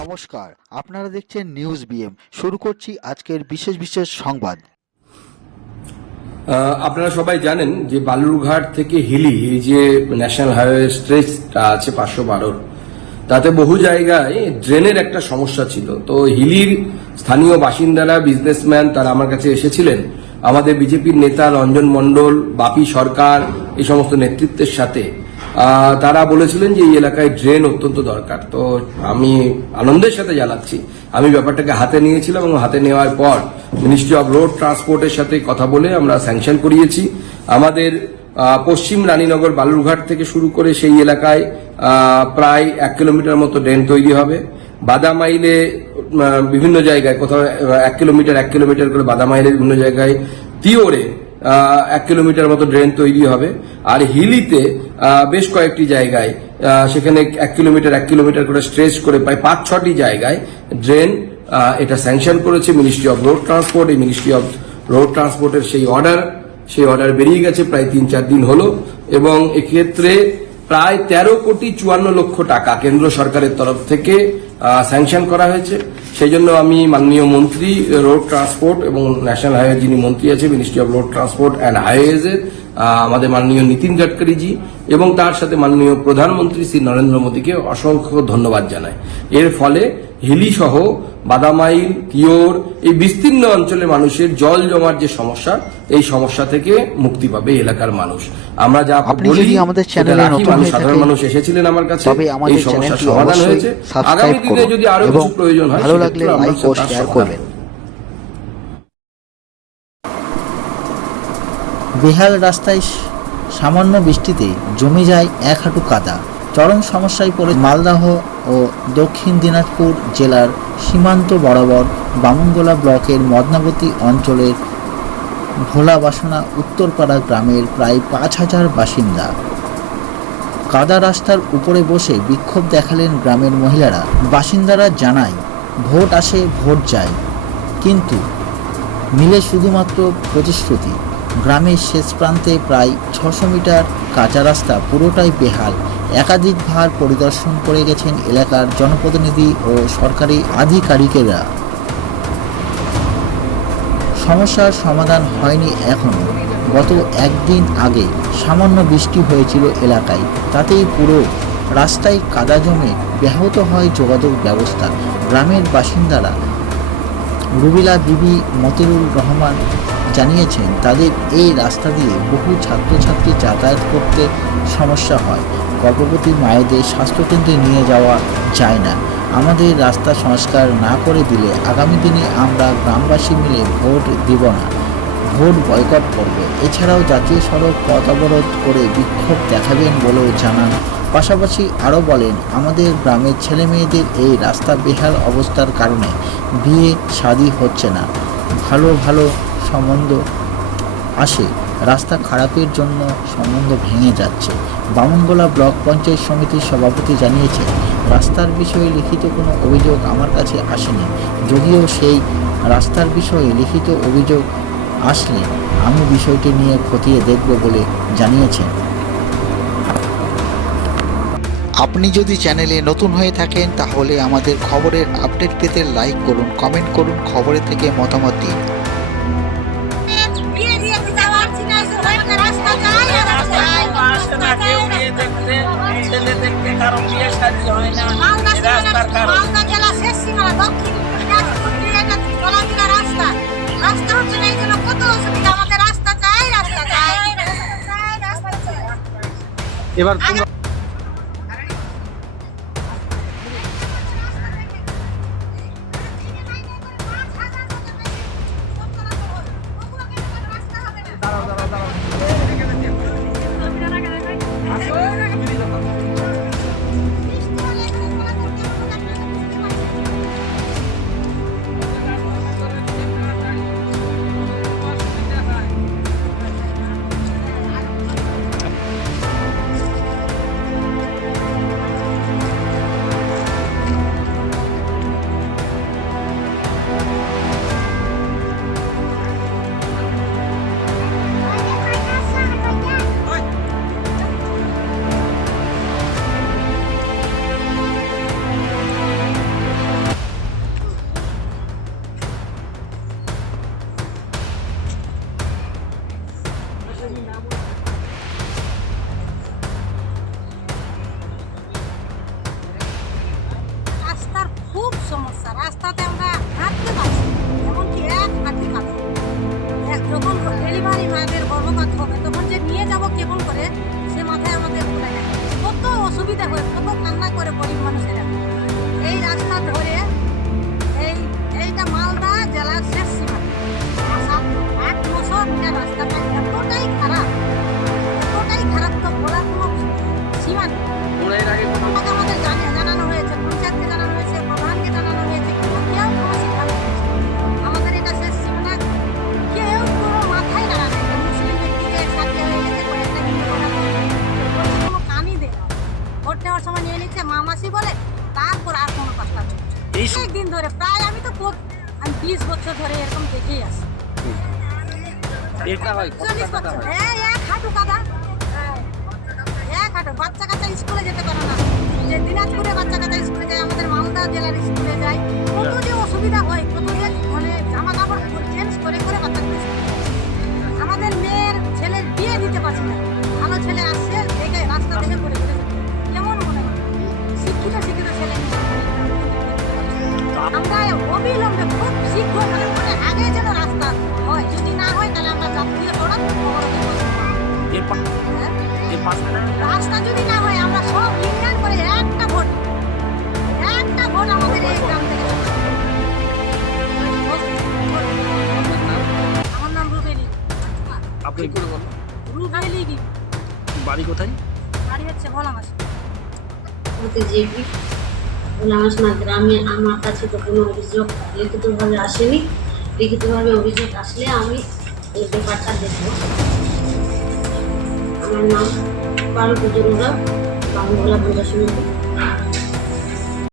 নমস্কার, আপনারা দেখছেন নিউজ বিএম শুরু করছি আজকের বিশেষ বিশেষ সংবাদ। আপনারা সবাই জানেন যে বালুরঘাট থেকে হিলি যে ন্যাশনাল হাইওয়ে স্ট্রেচটা আছে পাঁচশো বারোর তাতে বহু জায়গায় ড্রেনের একটা সমস্যা ছিল। তো হিলির স্থানীয় বাসিন্দারা বিজনেসম্যান তারা আমার কাছে এসেছিলেন। আমাদের বিজেপির নেতা রঞ্জন মণ্ডল, বাপি সরকার, এই সমস্ত নেতৃত্বের সাথে। তারা বলেছিলেন যে এই এলাকায় ড্রেন অত্যন্ত দরকার। তো আমি আনন্দের সাথে জানাচ্ছি। আমি ব্যাপারটাকে হাতে নিয়েছিলাম এবং হাতে নেওয়ার পর মিনিস্ট্রি অফ রোড ট্রান্সপোর্টের সাথে কথা বলে আমরা স্যাংশন করিয়েছি। আমাদের পশ্চিম রানীনগর বালুরঘাট থেকে শুরু করে সেই এলাকায় প্রায় এক কিলোমিটার মতো ড্রেন তৈরি হবে। বাদামাইলে বিভিন্ন জায়গায়, কোথাও এক কিলোমিটার এক কিলোমিটার করে বাদামাইলে বিভিন্ন জায়গায় তিওরে এক কিলোমিটার মতো ড্রেন তৈরি হবে। আর হিলিতে বেশ কয়েকটি জায়গায় সেখানে এক কিলোমিটার এক কিলোমিটার করে স্ট্রেচ করে প্রায় পাঁচ, ছটি জায়গায় ড্রেন এটা স্যাংশন করেছে মিনিস্ট্রি অফ রোড ট্রান্সপোর্ট এই মিনিস্ট্রি অফ রোড ট্রান্সপোর্টের সেই অর্ডার সেই অর্ডার বেরিয়ে গেছে প্রায় তিন, চার দিন হলো। এবং এক্ষেত্রে প্রায় তেরো কোটি চুয়ান্ন লক্ষ টাকা কেন্দ্র সরকারের তরফ থেকে স্যাংশন করা হয়েছে। সেই জন্য আমি মাননীয় মন্ত্রী রোড ট্রান্সপোর্ট এবং ন্যাশনাল হাইওয়ে যিনি মন্ত্রী আছে ministry of road transport and highways এর আহ, আমাদের মাননীয় নীতিন গাডকারিজি এবং তার সাথে মাননীয় প্রধানমন্ত্রী শ্রী নরেন্দ্র মোদীকে অসংখ্য ধন্যবাদ জানাই। এর ফলে হিলি সহ বাদামাইল তিওর এই বিস্তীর্ণ অঞ্চলের মানুষের জল জমার যে সমস্যা এই সমস্যা থেকে মুক্তি পাবে এলাকার মানুষ। আমরা যা বলি, আমাদের চ্যানেলে নতুন সাধারণ মানুষ এসেছিলেন আমার কাছে তবে আমাদের এই সমস্যার চ্যানেলটি সমাধান হয়েছে। আগামী দিনে যদি আরও কিছু প্রয়োজন হয় ভালো লাগলে লাইক ও শেয়ার করবেন। বেহাল রাস্তায় সামান্য বৃষ্টিতে জমে যায় এক হাঁটু কাদা। চরম সমস্যায় পড়ে মালদাহ ও দক্ষিণ দিনাজপুর জেলার সীমান্ত বরাবর বামুনগোলা ব্লকের মদনাবতী অঞ্চলের ভোলাবাসনা উত্তরপাড়া গ্রামের প্রায় পাঁচ হাজার বাসিন্দা। কাদা রাস্তার উপরে বসে বিক্ষোভ দেখালেন গ্রামের মহিলারা। বাসিন্দারা জানায়, ভোট আসে, ভোট যায়। কিন্তু মিলে শুধুমাত্র প্রতিশ্রুতি। গ্রামের শেষ প্রান্তে প্রায় ছশো মিটার কাঁচা রাস্তা পুরোটাই বেহাল। একাধিকবার পরিদর্শন করে গেছেন এলাকার জনপ্রতিনিধি ও সরকারি আধিকারিকেরা। সমস্যার সমাধান হয়নি এখনও গত একদিন আগে সামান্য বৃষ্টি হয়েছিল এলাকায়। তাতেই পুরো রাস্তায় কাদা জমে ব্যাহত হয় যোগাযোগ ব্যবস্থা। গ্রামের বাসিন্দারা রুবিলা বিবি মতিরুল রহমান জানিয়েছেন, তাদের এই রাস্তা দিয়ে বহু ছাত্রছাত্রী যাতায়াত করতে সমস্যা হয়। গর্ভবতী মায়েদের স্বাস্থ্যকেন্দ্রে নিয়ে যাওয়া যায় না। আমাদের রাস্তা সংস্কার না করে দিলে আগামী দিনে আমরা গ্রামবাসী মিলে ভোট দিব না। ভোট বয়কট করবে। এছাড়াও জাতীয় সড়ক পথ অবরোধ করে বিক্ষোভ দেখাবেন বলেও জানান। পাশাপাশি আরও বলেন, আমাদের গ্রামের ছেলে মেয়েদের এই রাস্তা বেহাল অবস্থার কারণে বিয়ে শাদী হচ্ছে না। ভালো ভালো সম্বন্ধ আসে। রাস্তা খারাপের জন্য সম্বন্ধ ভেঙে যাচ্ছে। বামনগোলা ব্লক পঞ্চায়েত সমিতির সভাপতি জানিয়েছেন, রাস্তার বিষয়ে লিখিত কোনো অভিযোগ আমার কাছে আসেনি। যদিও সেই রাস্তার বিষয়ে লিখিত অভিযোগ আসলে আমি বিষয়টি নিয়ে খতিয়ে দেখব বলে জানিয়েছেন। আপনি যদি চ্যানেলে নতুন হয়ে থাকেন, তাহলে আমাদের খবরের আপডেট পেতে লাইক করুন, কমেন্ট করুন খবরের থেকে মতামত দিন। শাদী হয় না রাস্তার কারণ মালদা জেলা শেষ সীমানা, দক্ষিণ দিনাজপুর একটা চলাফেরা রাস্তা। রাস্তা হচ্ছে না, এই জন্য কত অসুবিধা। আমাদের রাস্তা চাই, রাস্তা চাই। রাস্তা চাই। এবার রাস্তাতে আমরা যখন ডেলিভারি মায়েদের গর্ভপাত হবে, তখন যে নিয়ে যাব কেমন করে, সে মাথায় আমাদের কত অসুবিধা হয়, কত কান্না করে গরিব এই রাস্তা ধরে এই এইটা মালদা জেলার শেষ সীমা। সাত আট নশো ধরে প্রায় আমি তো আমি বিশ বছর ধরে এরকম দেখেই আসি হয় চল্লিশ বছর। এই এক হাঁটু কাদা। এক হাঁটু। বাচ্চা কাচ্চা স্কুলে যেতে পারে না। যে দিনাজপুরে বাচ্চা কাচ্চা স্কুলে যায় আমাদের মালদা জেলার স্কুলে যায়। কত যে অসুবিধা হয় কত যে মানে জামা কাপড় চেঞ্জ করে করে বাচ্চাগুলো আমাদের মেয়ের ছেলের বিয়ে দিতে পারছি না। আমরা অবিলম্বে খুব শীঘ্র মানে আগে যেন রাস্তা হয়। যদি না হয় তাহলে আমরা জাতীয় সড়ক হ্যাঁ? রাস্তা যদি না হয় আমরা সব ইউনিয়ন করে একটা ভোট। একটা ভোট আমাদের এই গ্রাম থেকে। আমার নাম রুবেলি। আপনি করে বলুন? রুবেলি কি বাড়ি কোথায়? বাড়ি হচ্ছে ভোলা মাছ ভোলামাসনা গ্রামে আমার কাছে তো কোনো অভিযোগ লিখিতভাবে আসেনি। লিখিতভাবে অভিযোগ আসলে আমি এই ব্যাপারটা দেখব। আমার নাম পারু পুজোরা বাংলা সমিতি